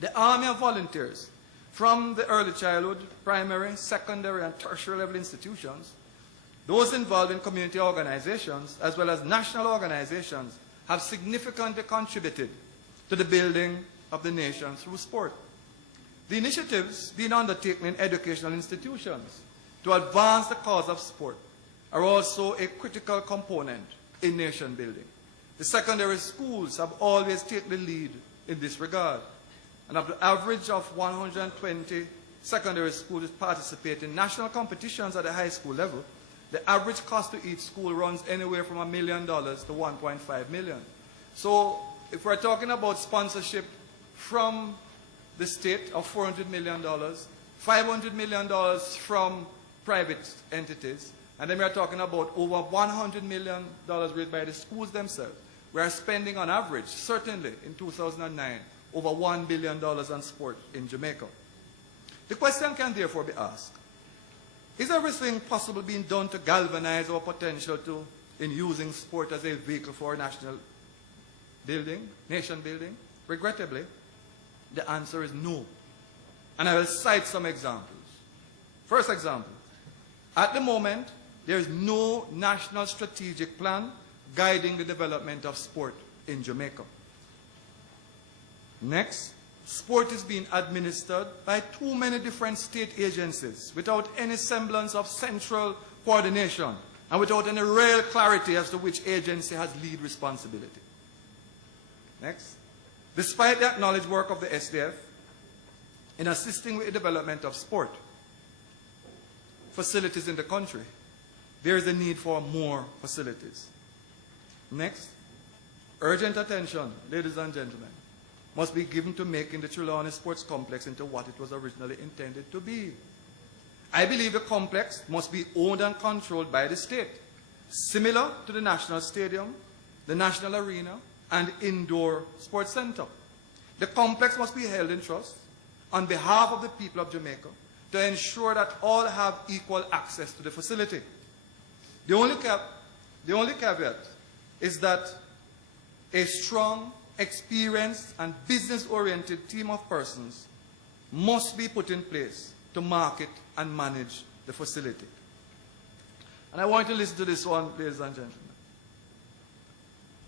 The army of volunteers from the early childhood, primary, secondary, and tertiary level institutions, those involved in community organizations, as well as national organizations, have significantly contributed to the building of the nation through sport. The initiatives being undertaken in educational institutions to advance the cause of sport are also a critical component in nation building. The secondary schools have always taken the lead in this regard, and of the average of 120 secondary schools participate in national competitions at the high school level, the average cost to each school runs anywhere from $1 million to $1.5 million. So if we're talking about sponsorship from the state of $400 million, $500 million from private entities, and then we're talking about over $100 million raised by the schools themselves. We are spending on average, certainly in 2009, over $1 billion on sport in Jamaica. The question can therefore be asked, is everything possible being done to galvanize our potential in using sport as a vehicle for national building, nation building? Regrettably, the answer is no. And I will cite some examples. First example, at the moment, there is no national strategic plan guiding the development of sport in Jamaica. Next, sport is being administered by too many different state agencies without any semblance of central coordination and without any real clarity as to which agency has lead responsibility. Next, despite the acknowledged work of the SDF in assisting with the development of sport facilities in the country, there is a need for more facilities. Next, urgent attention, ladies and gentlemen, must be given to making the Trelawney Sports Complex into what it was originally intended to be. I believe the complex must be owned and controlled by the state, similar to the National Stadium, the National Arena, and Indoor Sports Center. The complex must be held in trust on behalf of the people of Jamaica to ensure that all have equal access to the facility. The only caveat is that a strong, experienced, and business-oriented team of persons must be put in place to market and manage the facility. And I want you to listen to this one, ladies and gentlemen.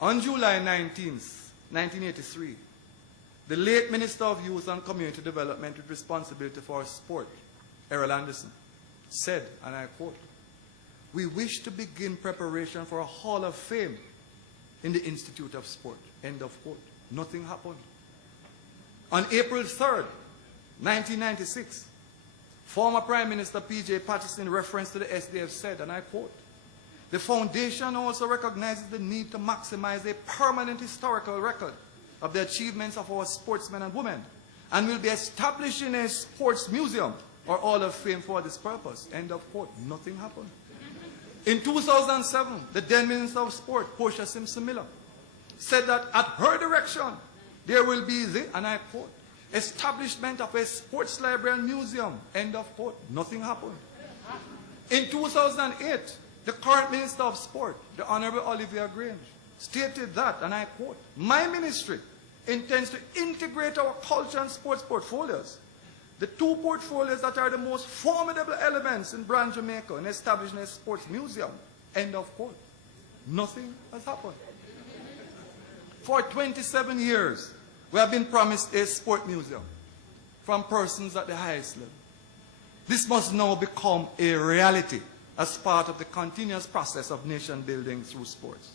On July 19th, 1983, the late Minister of Youth and Community Development with responsibility for sport, Errol Anderson, said, and I quote, "We wish to begin preparation for a Hall of Fame in the Institute of Sport." End of quote. Nothing happened. On April 3rd, 1996, former Prime Minister P.J. Patterson, in reference to the SDF, said, and I quote, "The foundation also recognizes the need to maximize a permanent historical record of the achievements of our sportsmen and women and will be establishing a sports museum or Hall of Fame for this purpose." End of quote. Nothing happened. In 2007, the then Minister of Sport, Portia Simpson-Miller, said that at her direction, there will be the, and I quote, "establishment of a sports library and museum." End of quote. Nothing happened. In 2008, the current Minister of Sport, the Honorable Olivia Grange, stated that, and I quote, "My ministry intends to integrate our culture and sports portfolios, the two portfolios that are the most formidable elements in Brand Jamaica, in establishing a sports museum." End of quote. Nothing has happened. For 27 years, we have been promised a sport museum from persons at the highest level. This must now become a reality as part of the continuous process of nation building through sports.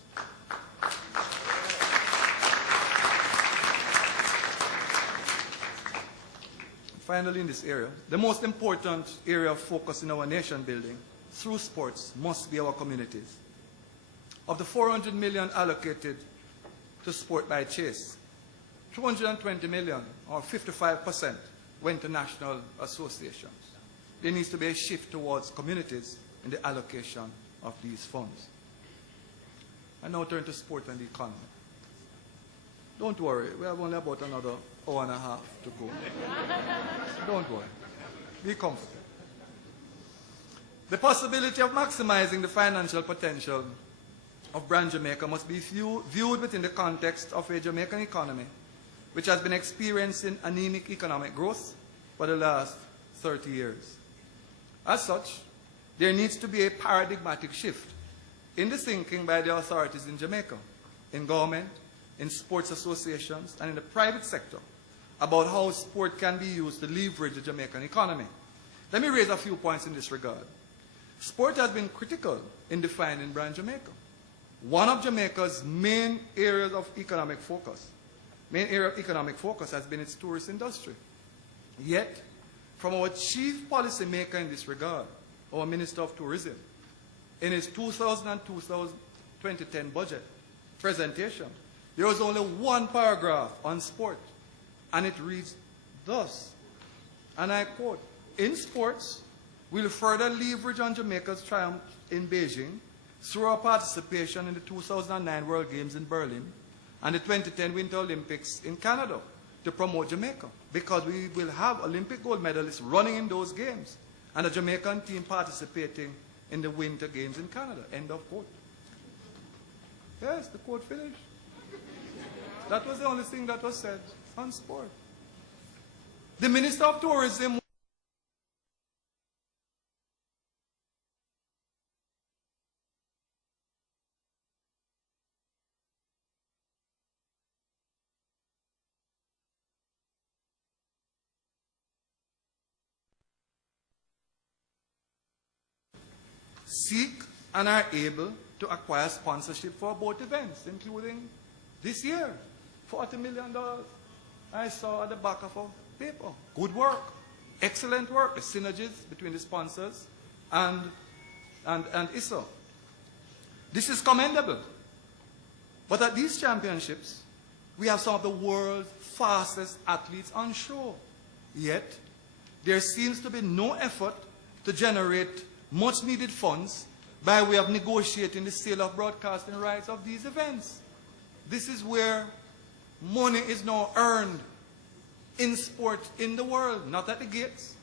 Finally, in this area, the most important area of focus in our nation building through sports must be our communities. Of the $400 million allocated to sport by Chase, $220 million, or 55%, went to national associations. There needs to be a shift towards communities in the allocation of these funds. I now turn to sport and the economy. Don't worry, we have only about another hour and a half to go. Don't worry. Be comfortable. The possibility of maximizing the financial potential of Brand Jamaica must be viewed within the context of a Jamaican economy which has been experiencing anemic economic growth for the last 30 years. As such, there needs to be a paradigmatic shift in the thinking by the authorities in Jamaica, in government, in sports associations, and in the private sector about how sport can be used to leverage the Jamaican economy. Let me raise a few points in this regard. Sport has been critical in defining brand Jamaica. One of Jamaica's main areas of economic focus has been its tourist industry. Yet, from our chief policy maker in this regard, our Minister of Tourism, in his 2010 budget presentation, there was only one paragraph on sport, and it reads thus, and I quote, "In sports, we'll further leverage on Jamaica's triumph in Beijing through our participation in the 2009 World Games in Berlin and the 2010 Winter Olympics in Canada to promote Jamaica, because we will have Olympic gold medalists running in those games and a Jamaican team participating in the Winter Games in Canada." End of quote. Yes, the quote finished. That was the only thing that was said on sport. The Minister of Tourism seek and are able to acquire sponsorship for both events, including this year, $40 million. I saw at the back of a paper. Good work. Excellent work. The synergies between the sponsors and ISO. This is commendable. But at these championships, we have some of the world's fastest athletes on show. Yet, there seems to be no effort to generate much needed funds by way of negotiating the sale of broadcasting rights of these events. This is where money is now earned in sport in the world, not at the gates,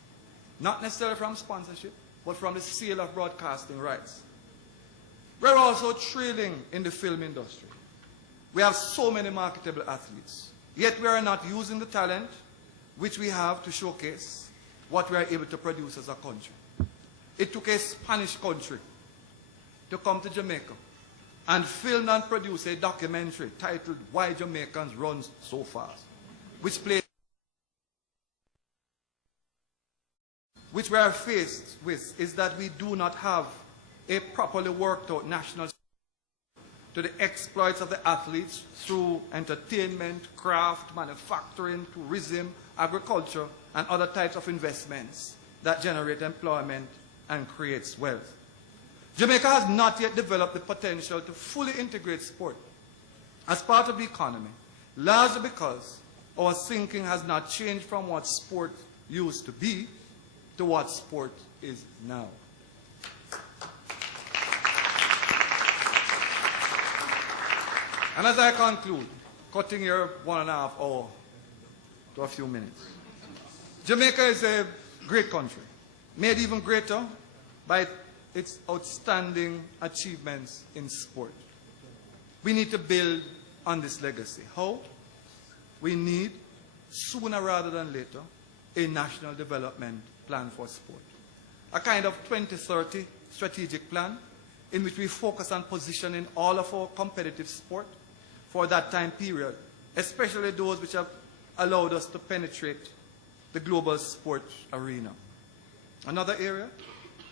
not necessarily from sponsorship, but from the sale of broadcasting rights. We're also trailing in the film industry. We have so many marketable athletes, yet we are not using the talent which we have to showcase what we are able to produce as a country. It took a Spanish country to come to Jamaica and film and produce a documentary titled "Why Jamaicans Run So Fast," which we are faced with is that we do not have a properly worked out national to the exploits of the athletes through entertainment, craft, manufacturing, tourism, agriculture, and other types of investments that generate employment and creates wealth. Jamaica has not yet developed the potential to fully integrate sport as part of the economy, largely because our thinking has not changed from what sport used to be to what sport is now. And as I conclude, cutting here 1.5 hours to a few minutes, Jamaica is a great country, made even greater by its outstanding achievements in sport. We need to build on this legacy. How? We need, sooner rather than later, a national development plan for sport. A kind of 2030 strategic plan in which we focus on positioning all of our competitive sport for that time period, especially those which have allowed us to penetrate the global sport arena. Another area,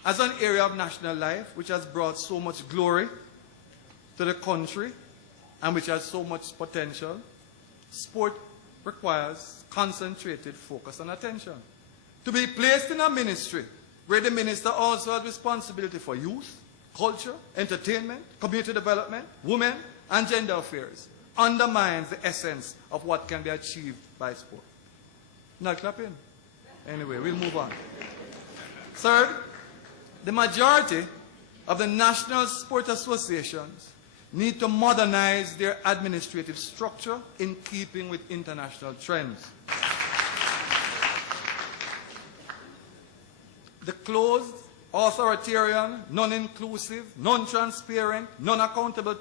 as an area of national life which has brought so much glory to the country and which has so much potential, sport requires concentrated focus and attention. To be placed in a ministry where the minister also has responsibility for youth, culture, entertainment, community development, women, and gender affairs undermines the essence of what can be achieved by sport. Not clapping? Anyway, we'll move on. Third, the majority of the national sport associations need to modernize their administrative structure in keeping with international trends. The closed, authoritarian, non-inclusive, non-transparent, non-accountable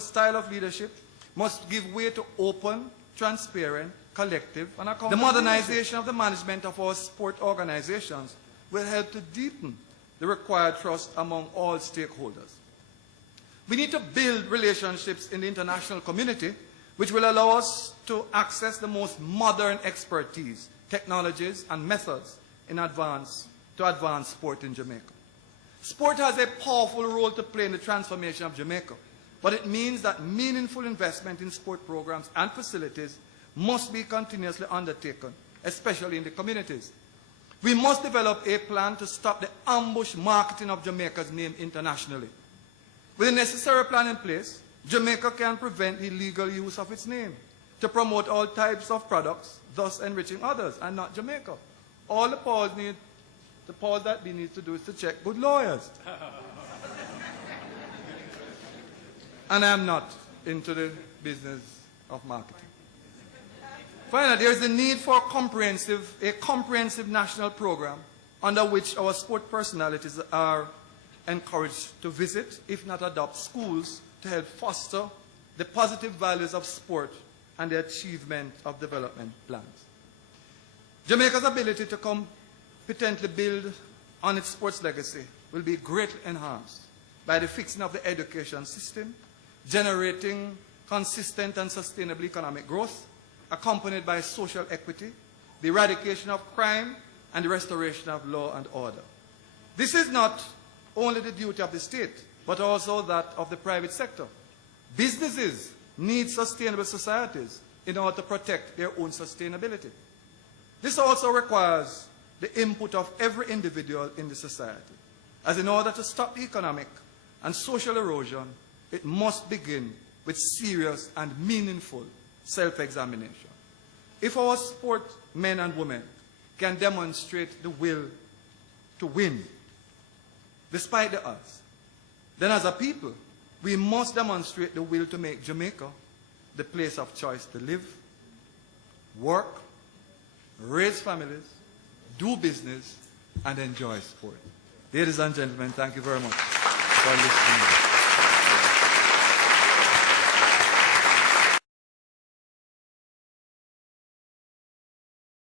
style of leadership must give way to open, transparent, collective, and accountable. The modernization of the management of our sport organizations will help to deepen the required trust among all stakeholders. We need to build relationships in the international community which will allow us to access the most modern expertise, technologies, and methods to advance sport in Jamaica. Sport has a powerful role to play in the transformation of Jamaica, but it means that meaningful investment in sport programs and facilities must be continuously undertaken, especially in the communities. We must develop a plan to stop the ambush marketing of Jamaica's name internationally. With the necessary plan in place, Jamaica can prevent the illegal use of its name to promote all types of products, thus enriching others, and not Jamaica. All the powers that we need to do is to check good lawyers. And I'm not into the business of marketing. Finally, there is a need for a comprehensive national program under which our sport personalities are encouraged to visit, if not adopt, schools to help foster the positive values of sport and the achievement of development plans. Jamaica's ability to competently build on its sports legacy will be greatly enhanced by the fixing of the education system, generating consistent and sustainable economic growth, accompanied by social equity, the eradication of crime, and the restoration of law and order. This is not only the duty of the state, but also that of the private sector. Businesses need sustainable societies in order to protect their own sustainability. This also requires the input of every individual in the society, as in order to stop economic and social erosion, it must begin with serious and meaningful self-examination. If our sport men and women can demonstrate the will to win, despite the odds, then as a people, we must demonstrate the will to make Jamaica the place of choice to live, work, raise families, do business, and enjoy sport. Ladies and gentlemen, thank you very much for listening.